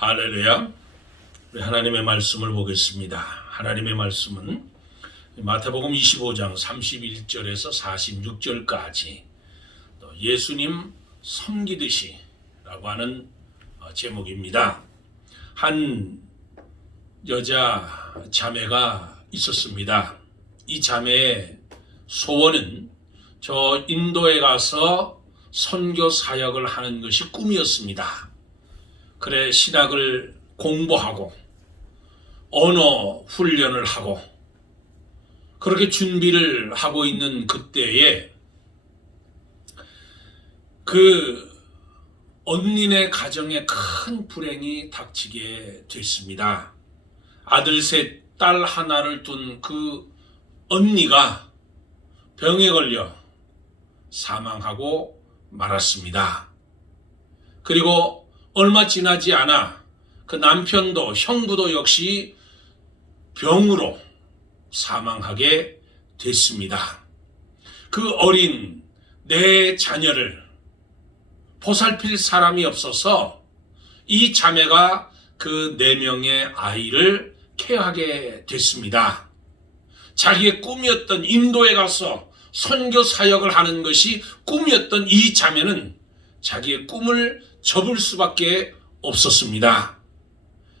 할렐루야. 우리 하나님의 말씀을 보겠습니다. 하나님의 말씀은 마태복음 25장 31절에서 46절까지 또 예수님 섬기듯이라고 하는 어, 제목입니다. 한 여자 자매가 있었습니다. 이 자매의 소원은 저 인도에 가서 선교 사역을 하는 것이 꿈이었습니다. 그래 신학을 공부하고 언어 훈련을 하고 그렇게 준비를 하고 있는 그때에 그 언니네 가정에 큰 불행이 닥치게 됐습니다. 아들 셋, 딸 하나를 둔 그 언니가 병에 걸려 사망하고 말았습니다. 그리고 얼마 지나지 않아 그 남편도 형부도 역시 병으로 사망하게 됐습니다. 그 어린 내 자녀를 보살필 사람이 없어서 이 자매가 그 네 명의 아이를 케어하게 됐습니다. 자기의 꿈이었던 인도에 가서 선교 사역을 하는 것이 꿈이었던 이 자매는 자기의 꿈을 접을 수밖에 없었습니다.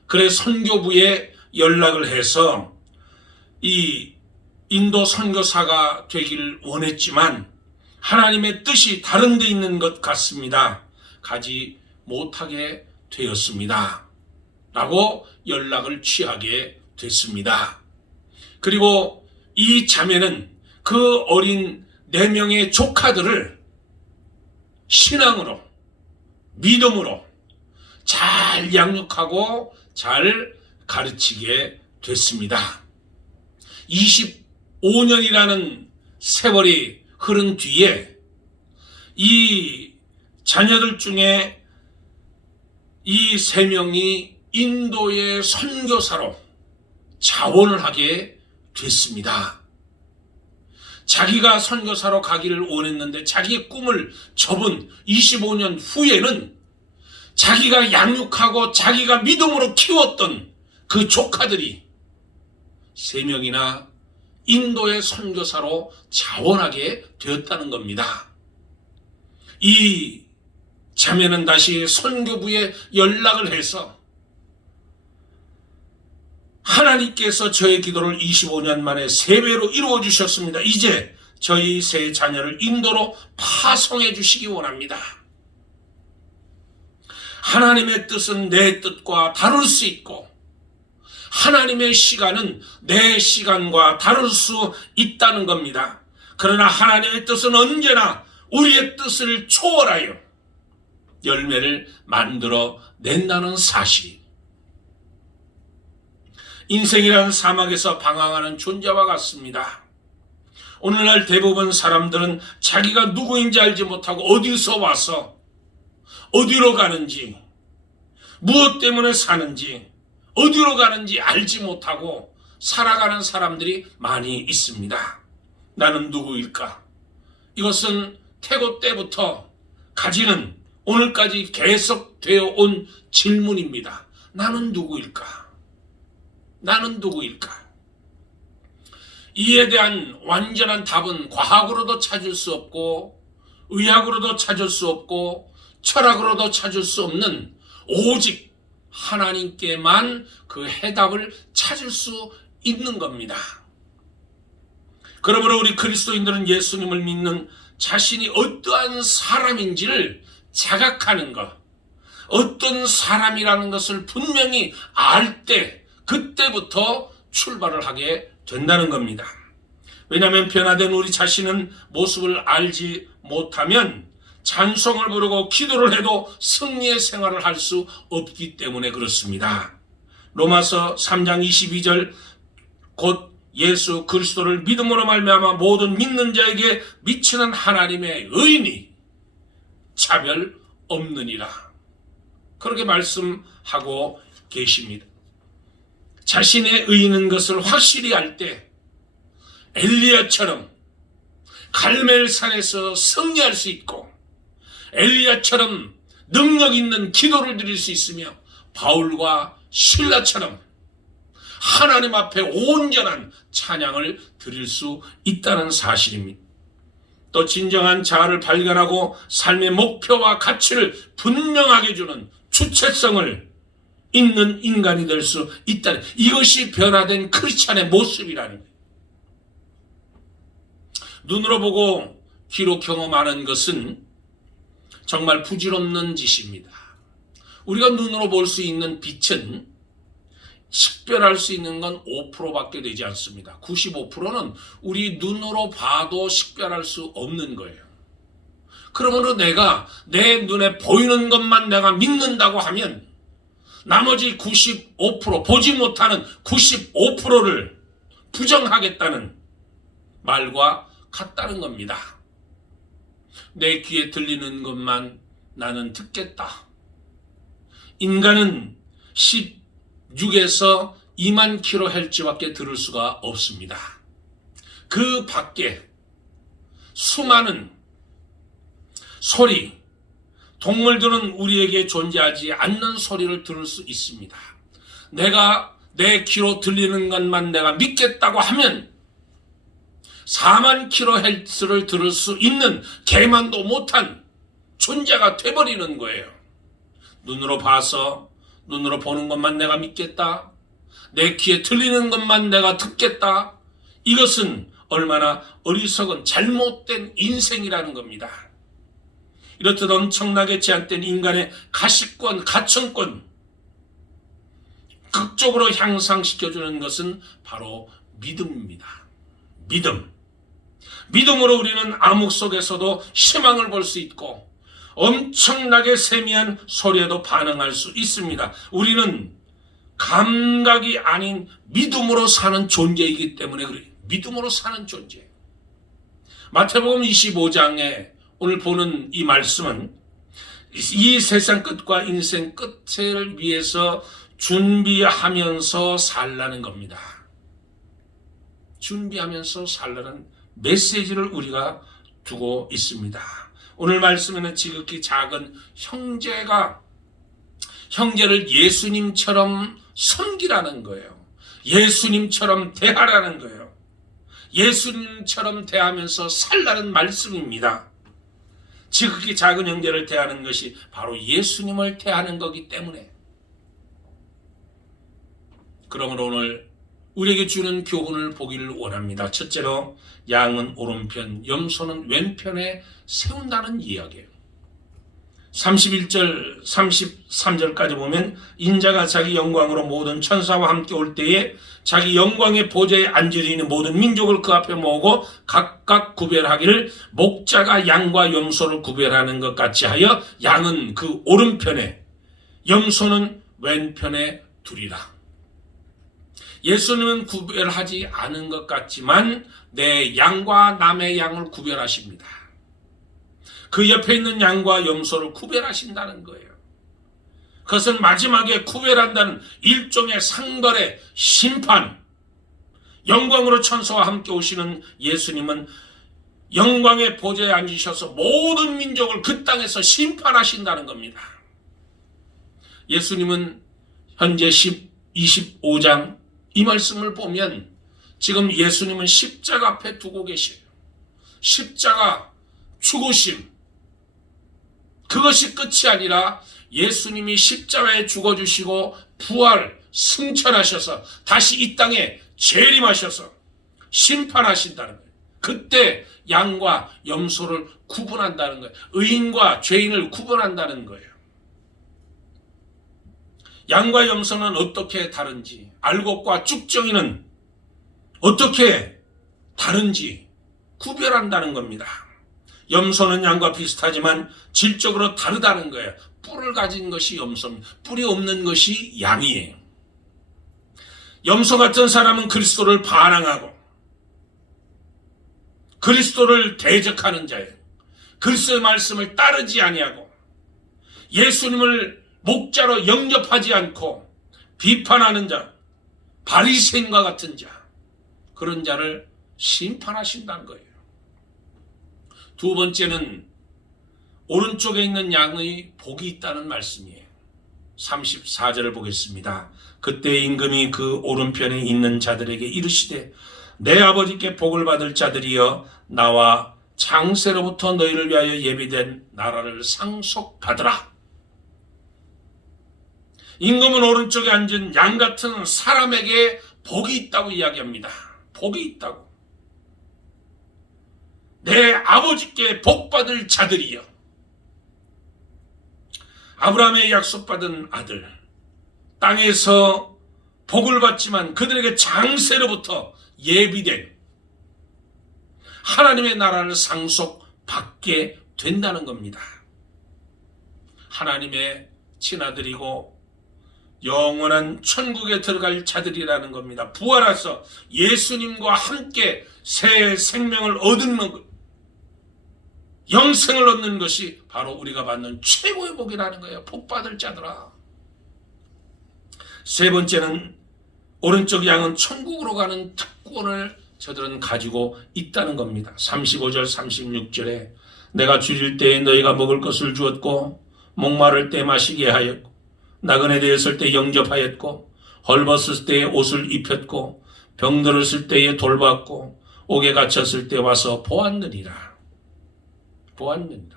그래 선교부에 연락을 해서 이 인도 선교사가 되길 원했지만 하나님의 뜻이 다른 데 있는 것 같습니다. 가지 못하게 되었습니다. 라고 연락을 취하게 됐습니다. 그리고 이 자매는 그 어린 네 명의 조카들을 신앙으로, 믿음으로 잘 양육하고 잘 가르치게 됐습니다. 25년이라는 세월이 흐른 뒤에 이 자녀들 중에 이 세 명이 인도의 선교사로 자원을 하게 됐습니다. 자기가 선교사로 가기를 원했는데 자기의 꿈을 접은 25년 후에는 자기가 양육하고 자기가 믿음으로 키웠던 그 조카들이 세 명이나 인도의 선교사로 자원하게 되었다는 겁니다. 이 자매는 다시 선교부에 연락을 해서 하나님께서 저의 기도를 25년 만에 세 배로 이루어 주셨습니다. 이제 저희 세 자녀를 인도로 파송해 주시기 원합니다. 하나님의 뜻은 내 뜻과 다를 수 있고 하나님의 시간은 내 시간과 다를 수 있다는 겁니다. 그러나 하나님의 뜻은 언제나 우리의 뜻을 초월하여 열매를 만들어 낸다는 사실이 인생이라는 사막에서 방황하는 존재와 같습니다. 오늘날 대부분 사람들은 자기가 누구인지 알지 못하고 어디서 와서 어디로 가는지 무엇 때문에 사는지 어디로 가는지 알지 못하고 살아가는 사람들이 많이 있습니다. 나는 누구일까? 이것은 태고 때부터 가지는 오늘까지 계속되어 온 질문입니다. 나는 누구일까? 나는 누구일까? 이에 대한 완전한 답은 과학으로도 찾을 수 없고, 의학으로도 찾을 수 없고, 철학으로도 찾을 수 없는 오직 하나님께만 그 해답을 찾을 수 있는 겁니다. 그러므로 우리 그리스도인들은 예수님을 믿는 자신이 어떠한 사람인지를 자각하는 것, 어떤 사람이라는 것을 분명히 알 때, 그때부터 출발을 하게 된다는 겁니다. 왜냐하면 변화된 우리 자신은 모습을 알지 못하면 찬송을 부르고 기도를 해도 승리의 생활을 할 수 없기 때문에 그렇습니다. 로마서 3장 22절 곧 예수 그리스도를 믿음으로 말미암아 모든 믿는 자에게 미치는 하나님의 의인이 차별 없느니라. 그렇게 말씀하고 계십니다. 자신의 의인인 것을 확실히 알 때 엘리야처럼 갈멜산에서 승리할 수 있고 엘리야처럼 능력 있는 기도를 드릴 수 있으며 바울과 신라처럼 하나님 앞에 온전한 찬양을 드릴 수 있다는 사실입니다. 또 진정한 자아를 발견하고 삶의 목표와 가치를 분명하게 주는 주체성을 있는 인간이 될 수 있다는 이것이 변화된 크리스찬의 모습이라는. 눈으로 보고 귀로 경험하는 것은 정말 부질없는 짓입니다. 우리가 눈으로 볼 수 있는 빛은 식별할 수 있는 건 5%밖에 되지 않습니다. 95%는 우리 눈으로 봐도 식별할 수 없는 거예요. 그러므로 내가 내 눈에 보이는 것만 내가 믿는다고 하면 나머지 95% 보지 못하는 95%를 부정하겠다는 말과 같다는 겁니다. 내 귀에 들리는 것만 나는 듣겠다. 인간은 16에서 2만 킬로헬츠밖에 들을 수가 없습니다. 그 밖에 수많은 소리, 동물들은 우리에게 존재하지 않는 소리를 들을 수 있습니다. 내가 내 귀로 들리는 것만 내가 믿겠다고 하면 4만 킬로헬츠를 들을 수 있는 개만도 못한 존재가 돼버리는 거예요. 눈으로 봐서 눈으로 보는 것만 내가 믿겠다. 내 귀에 들리는 것만 내가 듣겠다. 이것은 얼마나 어리석은 잘못된 인생이라는 겁니다. 이렇듯 엄청나게 제한된 인간의 가식권, 가청권, 극적으로 향상시켜주는 것은 바로 믿음입니다. 믿음. 믿음으로 우리는 암흑 속에서도 희망을 볼 수 있고 엄청나게 세미한 소리에도 반응할 수 있습니다. 우리는 감각이 아닌 믿음으로 사는 존재이기 때문에 그래요. 믿음으로 사는 존재. 마태복음 25장에 오늘 보는 이 말씀은 이 세상 끝과 인생 끝을 위해서 준비하면서 살라는 겁니다. 준비하면서 살라는 메시지를 우리가 두고 있습니다. 오늘 말씀에는 지극히 작은 형제가 형제를 예수님처럼 섬기라는 거예요. 예수님처럼 대하라는 거예요. 예수님처럼 대하면서 살라는 말씀입니다. 지극히 작은 형제를 대하는 것이 바로 예수님을 대하는 거기 때문에 그러므로 오늘 우리에게 주는 교훈을 보기를 원합니다. 첫째로 양은 오른편, 염소는 왼편에 세운다는 이야기예요. 31절, 33절까지 보면 인자가 자기 영광으로 모든 천사와 함께 올 때에 자기 영광의 보좌에 앉으려 있는 모든 민족을 그 앞에 모으고 각각 구별하기를 목자가 양과 염소를 구별하는 것 같이 하여 양은 그 오른편에 염소는 왼편에 두리라. 예수님은 구별하지 않은 것 같지만 내 양과 남의 양을 구별하십니다. 그 옆에 있는 양과 염소를 구별하신다는 거예요. 그것은 마지막에 구별한다는 일종의 상벌의 심판. 영광으로 천사와 함께 오시는 예수님은 영광의 보좌에 앉으셔서 모든 민족을 그 땅에서 심판하신다는 겁니다. 예수님은 현재 10, 25장 이 말씀을 보면 지금 예수님은 십자가 앞에 두고 계셔요. 십자가 죽으심. 그것이 끝이 아니라 예수님이 십자가에 죽어주시고 부활, 승천하셔서 다시 이 땅에 재림하셔서 심판하신다는 거예요. 그때 양과 염소를 구분한다는 거예요. 의인과 죄인을 구분한다는 거예요. 양과 염소는 어떻게 다른지, 알곡과 쭉정이는 어떻게 다른지 구별한다는 겁니다. 염소는 양과 비슷하지만 질적으로 다르다는 거예요. 뿔을 가진 것이 염소입니다. 뿔이 없는 것이 양이에요. 염소 같은 사람은 그리스도를 반항하고 그리스도를 대적하는 자예요. 그리스도의 말씀을 따르지 아니하고 예수님을 목자로 영접하지 않고 비판하는 자, 바리새인과 같은 자, 그런 자를 심판하신다는 거예요. 두 번째는 오른쪽에 있는 양의 복이 있다는 말씀이에요. 34절을 보겠습니다. 그때 임금이 그 오른편에 있는 자들에게 이르시되 내 아버지께 복을 받을 자들이여 나와 장세로부터 너희를 위하여 예비된 나라를 상속받으라. 임금은 오른쪽에 앉은 양 같은 사람에게 복이 있다고 이야기합니다. 복이 있다고. 내 아버지께 복 받을 자들이여. 아브라함의 약속받은 아들, 땅에서 복을 받지만 그들에게 장세로부터 예비된 하나님의 나라를 상속받게 된다는 겁니다. 하나님의 친아들이고 영원한 천국에 들어갈 자들이라는 겁니다. 부활해서 예수님과 함께 새 생명을 것, 영생을 얻는 것이 바로 우리가 받는 최고의 복이라는 거예요. 복 받을 자들아. 세 번째는 오른쪽 양은 천국으로 가는 특권을 저들은 가지고 있다는 겁니다. 35절 36절에 내가 줄일 때에 너희가 먹을 것을 주었고 목마를 때 마시게 하였고 나그네 되었을 때 영접하였고 헐벗을 때에 옷을 입혔고 병들었을 때에 돌봤고 옥에 갇혔을 때 와서 보았느니라. 보았느니라.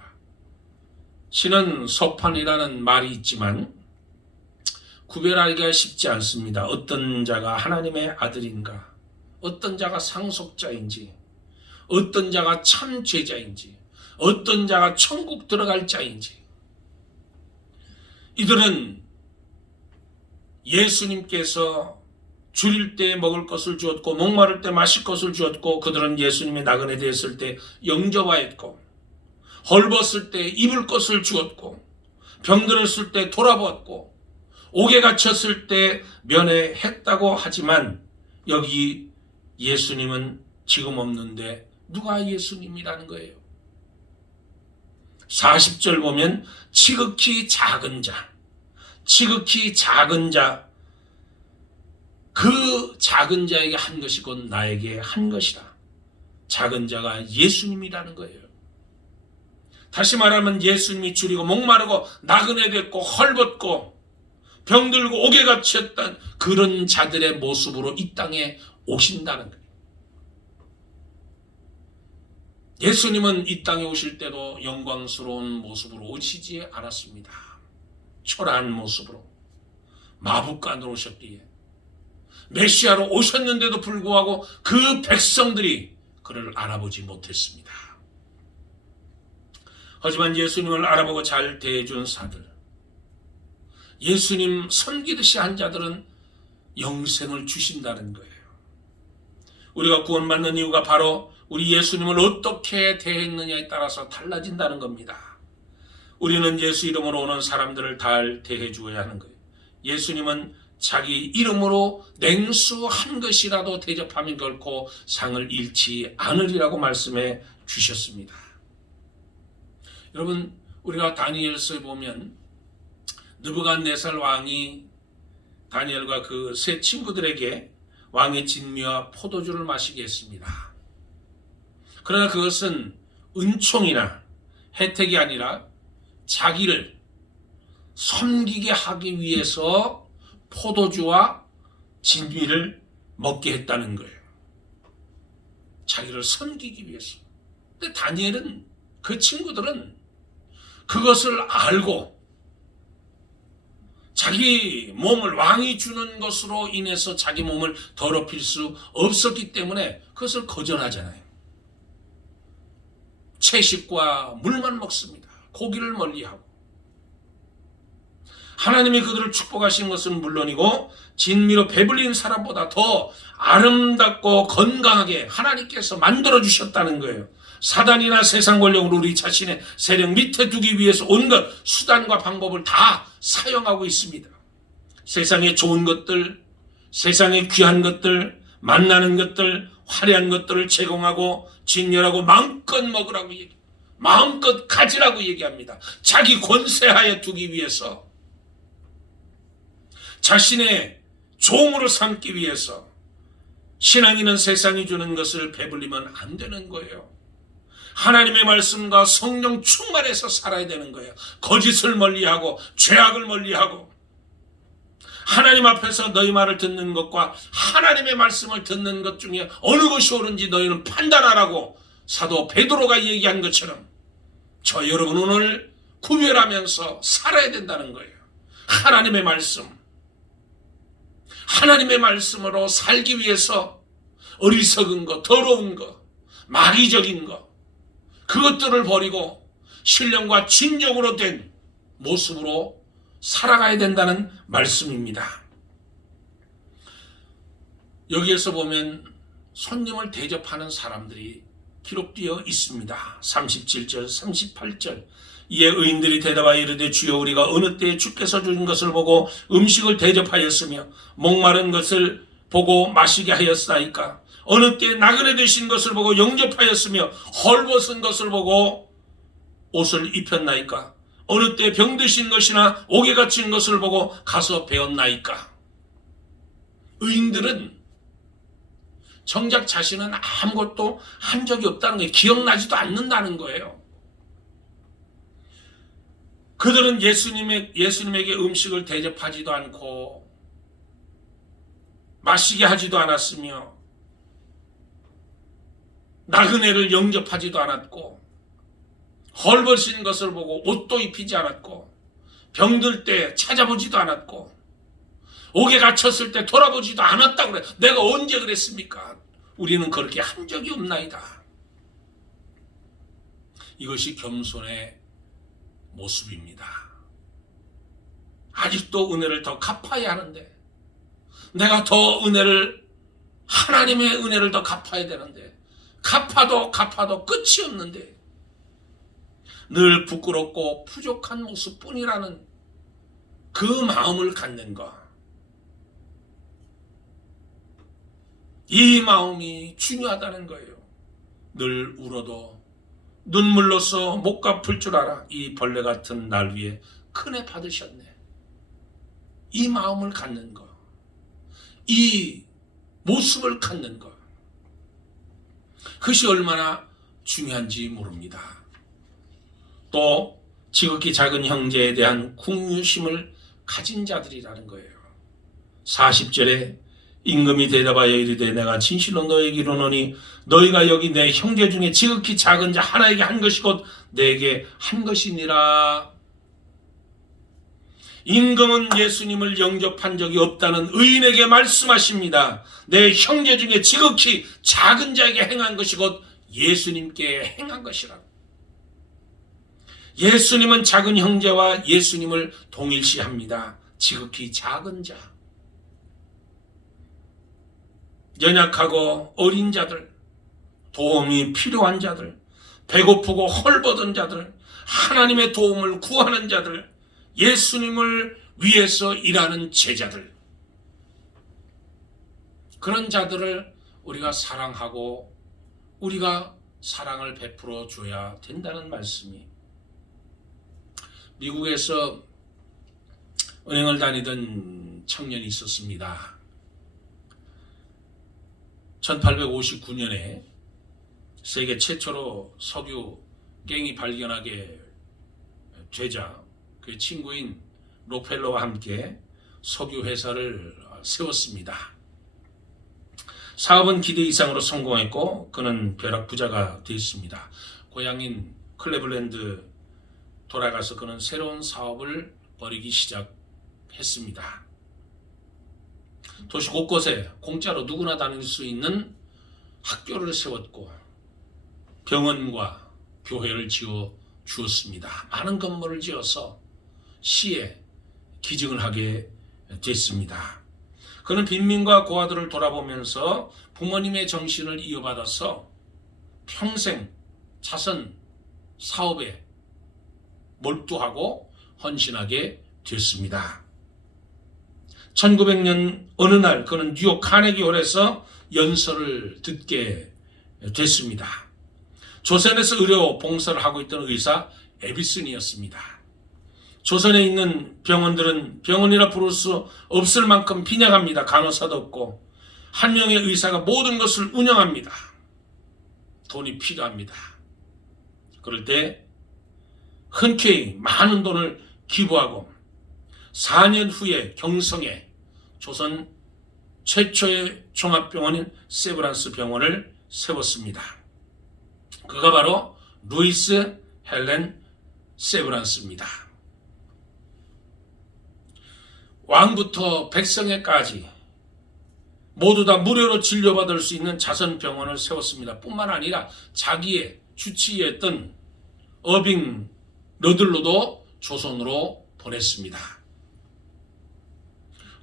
신은 서판이라는 말이 있지만 구별하기가 쉽지 않습니다. 어떤 자가 하나님의 아들인가, 어떤 자가 상속자인지, 어떤 자가 참 제자인지, 어떤 자가 천국 들어갈 자인지. 이들은 예수님께서 줄일 때 먹을 것을 주었고 목마를 때 마실 것을 주었고 그들은 예수님의 나그네 되었을 때 영접하였고 헐벗을 때 입을 것을 주었고 병들었을 때 돌아보았고 옥에 갇혔을 때 면회했다고 하지만 여기 예수님은 지금 없는데 누가 예수님이라는 거예요. 40절 보면 지극히 작은 자, 지극히 작은 자, 그 작은 자에게 한 것이 곧 나에게 한 것이다. 작은 자가 예수님이라는 거예요. 다시 말하면 예수님이 줄이고 목마르고 나그네 됐고 헐벗고 병들고 옥에 갇혔던 그런 자들의 모습으로 이 땅에 오신다는 거예요. 예수님은 이 땅에 오실 때도 영광스러운 모습으로 오시지 않았습니다. 초라한 모습으로 마부간으로 오셨기에 메시아로 오셨는데도 불구하고 그 백성들이 그를 알아보지 못했습니다. 하지만 예수님을 알아보고 잘 대해준 사들, 예수님 섬기듯이 한 자들은 영생을 주신다는 거예요. 우리가 구원받는 이유가 바로 우리 예수님을 어떻게 대했느냐에 따라서 달라진다는 겁니다. 우리는 예수 이름으로 오는 사람들을 잘 대해 주어야 하는 거예요. 예수님은 자기 이름으로 냉수 한 것이라도 대접하면 결코 상을 잃지 않으리라고 말씀해 주셨습니다. 여러분 우리가 다니엘서에 보면 느부갓네살 왕이 다니엘과 그 세 친구들에게 왕의 진미와 포도주를 마시게 했습니다. 그러나 그것은 은총이나 혜택이 아니라 자기를 섬기게 하기 위해서 포도주와 진미를 먹게 했다는 거예요. 자기를 섬기기 위해서. 근데 다니엘은 그 친구들은 그것을 알고 자기 몸을 왕이 주는 것으로 인해서 자기 몸을 더럽힐 수 없었기 때문에 그것을 거절하잖아요. 채식과 물만 먹습니다. 고기를 멀리하고. 하나님이 그들을 축복하신 것은 물론이고 진미로 배불린 사람보다 더 아름답고 건강하게 하나님께서 만들어 주셨다는 거예요. 사단이나 세상 권력으로 우리 자신의 세력 밑에 두기 위해서 온갖 수단과 방법을 다 사용하고 있습니다. 세상의 좋은 것들, 세상의 귀한 것들, 만나는 것들, 화려한 것들을 제공하고 진열하고 마음껏 먹으라고 얘기, 마음껏 가지라고 얘기합니다. 자기 권세하에 두기 위해서, 자신의 종으로 삼기 위해서 신앙인은 세상이 주는 것을 배불리면 안 되는 거예요. 하나님의 말씀과 성령 충만해서 살아야 되는 거예요. 거짓을 멀리하고 죄악을 멀리하고 하나님 앞에서 너희 말을 듣는 것과 하나님의 말씀을 듣는 것 중에 어느 것이 옳은지 너희는 판단하라고 사도 베드로가 얘기한 것처럼 저 여러분 오늘 구별하면서 살아야 된다는 거예요. 하나님의 말씀. 하나님의 말씀으로 살기 위해서 어리석은 것, 더러운 것, 마귀적인 것, 그것들을 버리고 신령과 진정으로 된 모습으로 살아가야 된다는 말씀입니다. 여기에서 보면 손님을 대접하는 사람들이 기록되어 있습니다. 37절, 38절. 이에 의인들이 대답하여 이르되 주여 우리가 어느 때에 주께서 주신 것을 보고 음식을 대접하였으며 목마른 것을 보고 마시게 하였사이까 어느 때에 나그네 되신 것을 보고 영접하였으며 헐벗은 것을 보고 옷을 입혔나이까 어느 때 병드신 것이나 옥에 갇힌 것을 보고 가서 배웠나이까 의인들은 정작 자신은 아무것도 한 적이 없다는 거예요. 기억나지도 않는다는 거예요. 그들은 예수님의, 예수님에게 음식을 대접하지도 않고 마시게 하지도 않았으며 나그네를 영접하지도 않았고 헐벗은 것을 보고 옷도 입히지 않았고 병들 때 찾아보지도 않았고 옥에 갇혔을 때 돌아보지도 않았다고 그래. 내가 언제 그랬습니까? 우리는 그렇게 한 적이 없나이다. 이것이 겸손의 모습입니다. 아직도 은혜를 더 갚아야 하는데, 내가 더 은혜를, 하나님의 은혜를 더 갚아야 되는데, 갚아도 갚아도 끝이 없는데, 늘 부끄럽고 부족한 모습뿐이라는 그 마음을 갖는 것. 이 마음이 중요하다는 거예요. 늘 울어도 눈물로써 못 갚을 줄 알아. 이 벌레 같은 날 위에 큰애 받으셨네. 이 마음을 갖는 거. 이 모습을 갖는 거. 그것이 얼마나 중요한지 모릅니다. 또 지극히 작은 형제에 대한 궁유심을 가진 자들이라는 거예요. 40절에 임금이 대답하여 이르되 내가 진실로 너에게 이르노니 너희가 여기 내 형제 중에 지극히 작은 자 하나에게 한 것이 곧 내게 한 것이니라. 임금은 예수님을 영접한 적이 없다는 의인에게 말씀하십니다. 내 형제 중에 지극히 작은 자에게 행한 것이 곧 예수님께 행한 것이라. 예수님은 작은 형제와 예수님을 동일시합니다. 지극히 작은 자. 연약하고 어린 자들, 도움이 필요한 자들, 배고프고 헐벗은 자들, 하나님의 도움을 구하는 자들, 예수님을 위해서 일하는 제자들. 그런 자들을 우리가 사랑하고 우리가 사랑을 베풀어 줘야 된다는 말씀이 미국에서 은행을 다니던 청년이 있었습니다. 1859년에 세계 최초로 석유 갱이 발견하게 되자 그 친구인 로펠러와 함께 석유 회사를 세웠습니다. 사업은 기대 이상으로 성공했고 그는 벼락 부자가 됐습니다. 고향인 클레블랜드 돌아가서 그는 새로운 사업을 벌이기 시작했습니다. 도시 곳곳에 공짜로 누구나 다닐 수 있는 학교를 세웠고 병원과 교회를 지어 주었습니다. 많은 건물을 지어서 시에 기증을 하게 됐습니다. 그는 빈민과 고아들을 돌아보면서 부모님의 정신을 이어받아서 평생 자선 사업에 몰두하고 헌신하게 됐습니다. 1900년 어느 날 그는 뉴욕 카네기 홀에서 연설을 듣게 됐습니다. 조선에서 의료 봉사를 하고 있던 의사 에비슨이었습니다. 조선에 있는 병원들은 병원이라 부를 수 없을 만큼 빈약합니다. 간호사도 없고 한 명의 의사가 모든 것을 운영합니다. 돈이 필요합니다. 그럴 때 흔쾌히 많은 돈을 기부하고 4년 후에 경성에 조선 최초의 종합병원인 세브란스 병원을 세웠습니다. 그가 바로 루이스 헬렌 세브란스입니다. 왕부터 백성에까지 모두 다 무료로 진료받을 수 있는 자선 병원을 세웠습니다. 뿐만 아니라 자기의 주치의였던 어빙 러들로도 조선으로 보냈습니다.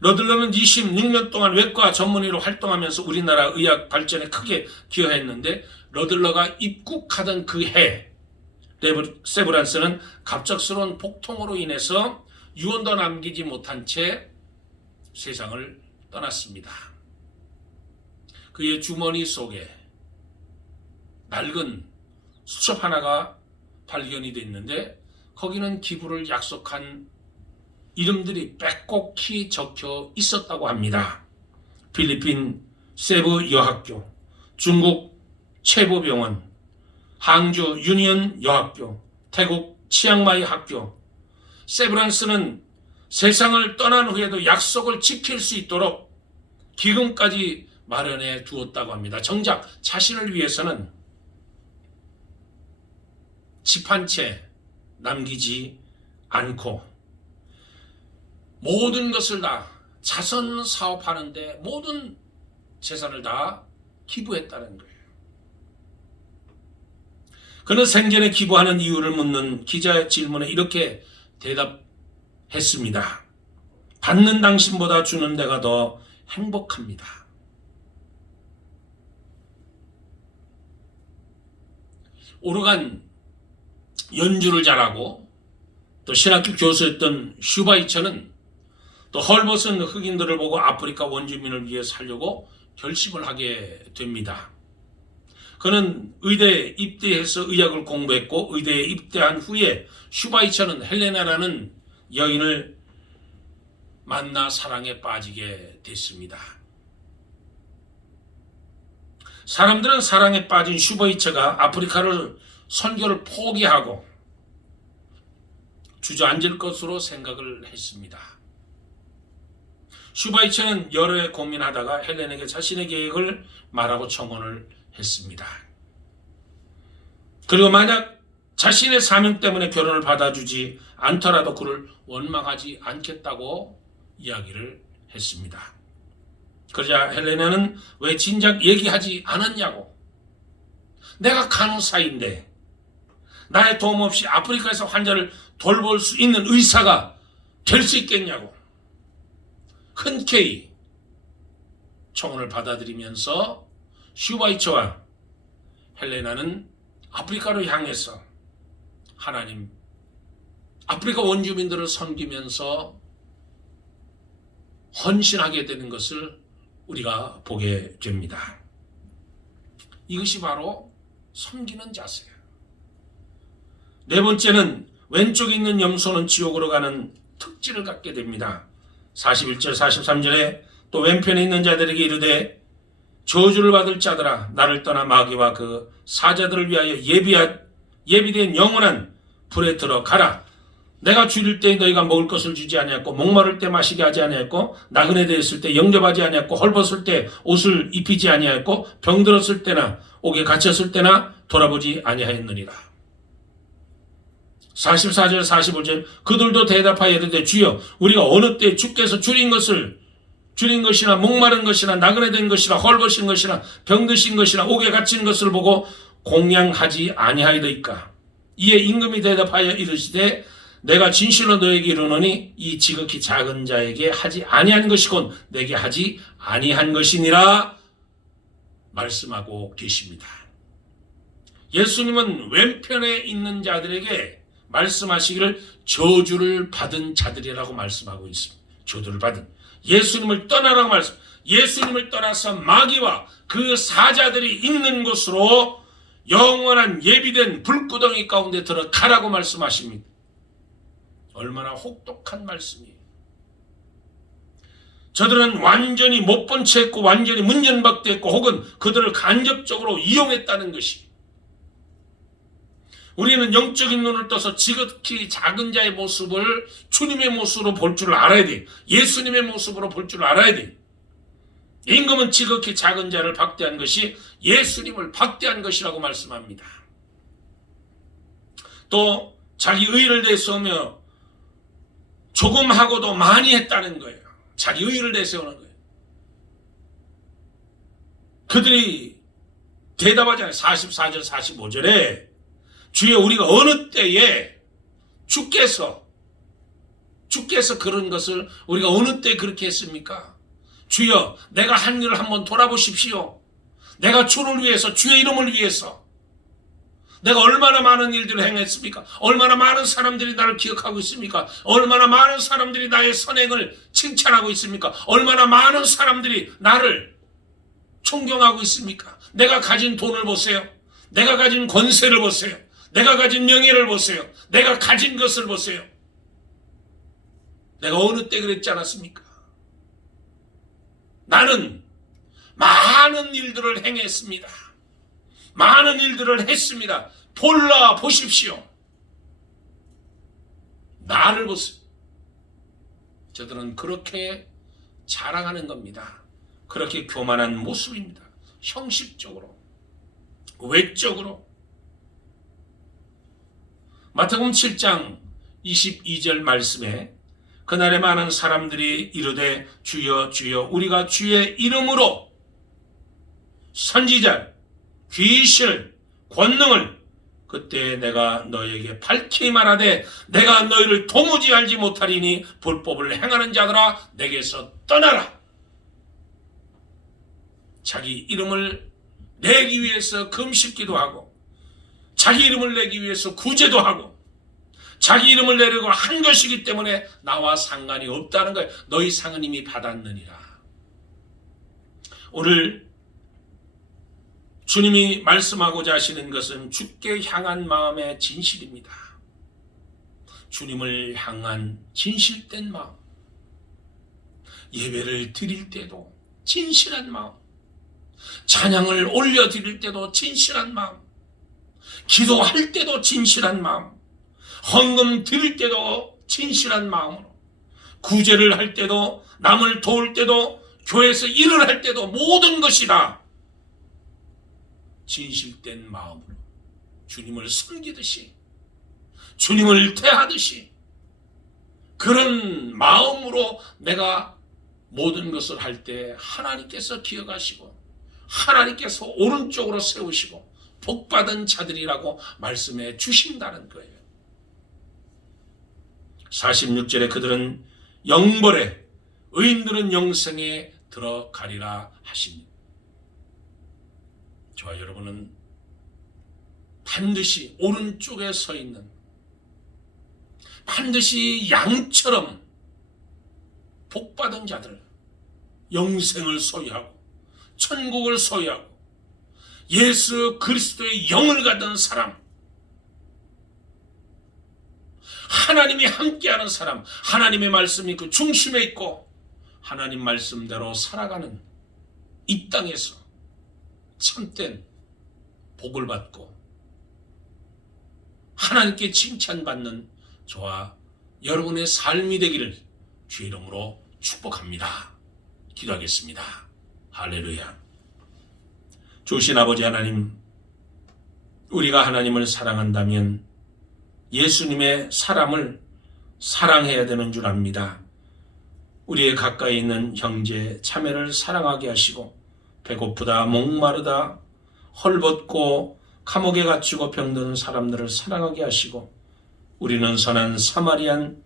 러들러는 26년 동안 외과 전문의로 활동하면서 우리나라 의학 발전에 크게 기여했는데 러들러가 입국하던 그 해 세브란스는 갑작스러운 복통으로 인해서 유언도 남기지 못한 채 세상을 떠났습니다. 그의 주머니 속에 낡은 수첩 하나가 발견이 됐는데 거기는 기부를 약속한 이름들이 빼곡히 적혀 있었다고 합니다. 필리핀 세부 여학교, 중국 체보병원, 항주 유니언 여학교, 태국 치앙마이 학교, 세브란스는 세상을 떠난 후에도 약속을 지킬 수 있도록 기금까지 마련해 두었다고 합니다. 정작 자신을 위해서는 집 한 채 남기지 않고 모든 것을 다 자선 사업하는데 모든 재산을 다 기부했다는 거예요. 그는 생전에 기부하는 이유를 묻는 기자의 질문에 이렇게 대답했습니다. 받는 당신보다 주는 데가 더 행복합니다. 오르간 연주를 잘하고 또 신학교 교수였던 슈바이처는 또 헐벗은 흑인들을 보고 아프리카 원주민을 위해 살려고 결심을 하게 됩니다. 그는 의대에 입대해서 의학을 공부했고 의대에 입대한 후에 슈바이처는 헬레나라는 여인을 만나 사랑에 빠지게 됐습니다. 사람들은 사랑에 빠진 슈바이처가 아프리카를 선교를 포기하고 주저앉을 것으로 생각을 했습니다. 슈바이처는 여러 해 고민하다가 헬렌에게 자신의 계획을 말하고 청혼을 했습니다. 그리고 만약 자신의 사명 때문에 결혼을 받아주지 않더라도 그를 원망하지 않겠다고 이야기를 했습니다. 그러자 헬레나는 왜 진작 얘기하지 않았냐고. 내가 간호사인데 나의 도움 없이 아프리카에서 환자를 돌볼 수 있는 의사가 될 수 있겠냐고. 흔쾌히 청혼을 받아들이면서 슈바이처와 헬레나는 아프리카로 향해서 하나님 아프리카 원주민들을 섬기면서 헌신하게 되는 것을 우리가 보게 됩니다. 이것이 바로 섬기는 자세예요. 네 번째는 왼쪽에 있는 염소는 지옥으로 가는 특질을 갖게 됩니다. 41절 43절에 또 왼편에 있는 자들에게 이르되 저주를 받을 자들아 나를 떠나 마귀와 그 사자들을 위하여 예비한 예비된 영원한 불에 들어가라. 내가 줄일 때 너희가 먹을 것을 주지 아니했고 목마를 때 마시게 하지 아니했고 나그네 되었을 때 영접하지 아니했고 헐벗을 때 옷을 입히지 아니했고 병들었을 때나 옥에 갇혔을 때나 돌아보지 아니하였느니라. 44절 45절 그들도 대답하여 이르되 주여 우리가 어느 때 주께서 줄인 것을 줄인 것이나 목마른 것이나 나그네 된 것이나 헐벗은 것이나 병드신 것이나 옥에 갇힌 것을 보고 공양하지 아니하이더이까 이에 임금이 대답하여 이르시되 내가 진실로 너에게 이르노니 이 지극히 작은 자에게 하지 아니한 것이곤 내게 하지 아니한 것이니라 말씀하고 계십니다. 예수님은 왼편에 있는 자들에게 말씀하시기를 저주를 받은 자들이라고 말씀하고 있습니다. 저주를 받은 예수님을 떠나라고 말씀. 예수님을 떠나서 마귀와 그 사자들이 있는 곳으로 영원한 예비된 불구덩이 가운데 들어가라고 말씀하십니다. 얼마나 혹독한 말씀이에요. 저들은 완전히 못 본 채 했고 완전히 문전박대했고 혹은 그들을 간접적으로 이용했다는 것이 우리는 영적인 눈을 떠서 지극히 작은 자의 모습을 주님의 모습으로 볼 줄 알아야 돼. 예수님의 모습으로 볼 줄 알아야 돼. 임금은 지극히 작은 자를 박대한 것이 예수님을 박대한 것이라고 말씀합니다. 또 자기 의를 내세우며 조금 하고도 많이 했다는 거예요. 자기 의를 내세우는 거예요. 그들이 대답하잖아요. 44절, 45절에 주여 우리가 어느 때에 주께서 주께서 그런 것을 우리가 어느 때 그렇게 했습니까? 주여 내가 한 일을 한번 돌아보십시오. 내가 주를 위해서 주의 이름을 위해서 내가 얼마나 많은 일들을 행했습니까? 얼마나 많은 사람들이 나를 기억하고 있습니까? 얼마나 많은 사람들이 나의 선행을 칭찬하고 있습니까? 얼마나 많은 사람들이 나를 존경하고 있습니까? 내가 가진 돈을 보세요. 내가 가진 권세를 보세요. 내가 가진 명예를 보세요. 내가 가진 것을 보세요. 내가 어느 때 그랬지 않았습니까? 나는 많은 일들을 행했습니다. 많은 일들을 했습니다. 볼라 보십시오. 나를 보세요. 저들은 그렇게 자랑하는 겁니다. 그렇게 교만한 모습입니다. 형식적으로, 외적으로. 마태복음 7장 22절 말씀에 그날에 많은 사람들이 이르되 주여 주여 우리가 주의 이름으로 선지자 귀신을 권능을 그때 내가 너에게 밝히 말하되 내가 너희를 도무지 알지 못하리니 불법을 행하는 자들아 내게서 떠나라. 자기 이름을 내기 위해서 금식기도 하고 자기 이름을 내기 위해서 구제도 하고 자기 이름을 내려고 한 것이기 때문에 나와 상관이 없다는 거예요. 너희 상은 이미 받았느니라. 오늘 주님이 말씀하고자 하시는 것은 주께 향한 마음의 진실입니다. 주님을 향한 진실된 마음. 예배를 드릴 때도 진실한 마음. 찬양을 올려 드릴 때도 진실한 마음. 기도할 때도 진실한 마음. 헌금 드릴 때도 진실한 마음으로. 구제를 할 때도 남을 도울 때도 교회에서 일을 할 때도 모든 것이 다 진실된 마음으로 주님을 섬기듯이 주님을 대하듯이 그런 마음으로 내가 모든 것을 할 때 하나님께서 기억하시고 하나님께서 오른쪽으로 세우시고 복받은 자들이라고 말씀해 주신다는 거예요. 46절에 그들은 영벌에 의인들은 영생에 들어가리라 하십니다. 저와 여러분은 반드시 오른쪽에 서 있는 반드시 양처럼 복받은 자들 영생을 소유하고 천국을 소유하고 예수 그리스도의 영을 가진 사람 하나님이 함께하는 사람 하나님의 말씀이 그 중심에 있고 하나님 말씀대로 살아가는 이 땅에서 참된 복을 받고 하나님께 칭찬받는 저와 여러분의 삶이 되기를 주 이름으로 축복합니다. 기도하겠습니다. 할렐루야. 주신 아버지 하나님, 우리가 하나님을 사랑한다면 예수님의 사람을 사랑해야 되는 줄 압니다. 우리의 가까이 있는 형제, 자매를 사랑하게 하시고 배고프다, 목마르다, 헐벗고 감옥에 갇히고 병드는 사람들을 사랑하게 하시고 우리는 선한 사마리안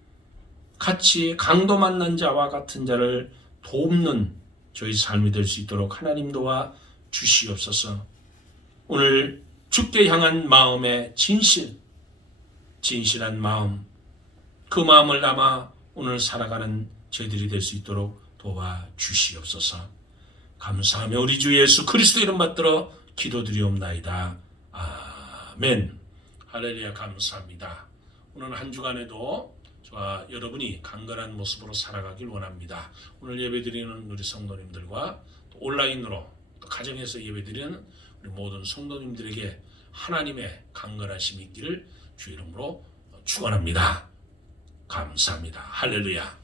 같이 강도 만난 자와 같은 자를 돕는 저희 삶이 될 수 있도록 하나님 도와 주시옵소서. 오늘 주께 향한 마음의 진실, 진실한 마음, 그 마음을 담아 오늘 살아가는 저희들이 될 수 있도록 도와 주시옵소서. 감사하며 우리 주 예수 그리스도 이름 받들어 기도드리옵나이다. 아멘. 할렐루야 감사합니다. 오늘 한 주간에도 저와 여러분이 강건한 모습으로 살아가길 원합니다. 오늘 예배드리는 우리 성도님들과 또 온라인으로 또 가정에서 예배드리는 우리 모든 성도님들에게 하나님의 강건하심이 있기를 주 이름으로 축원합니다. 감사합니다. 할렐루야.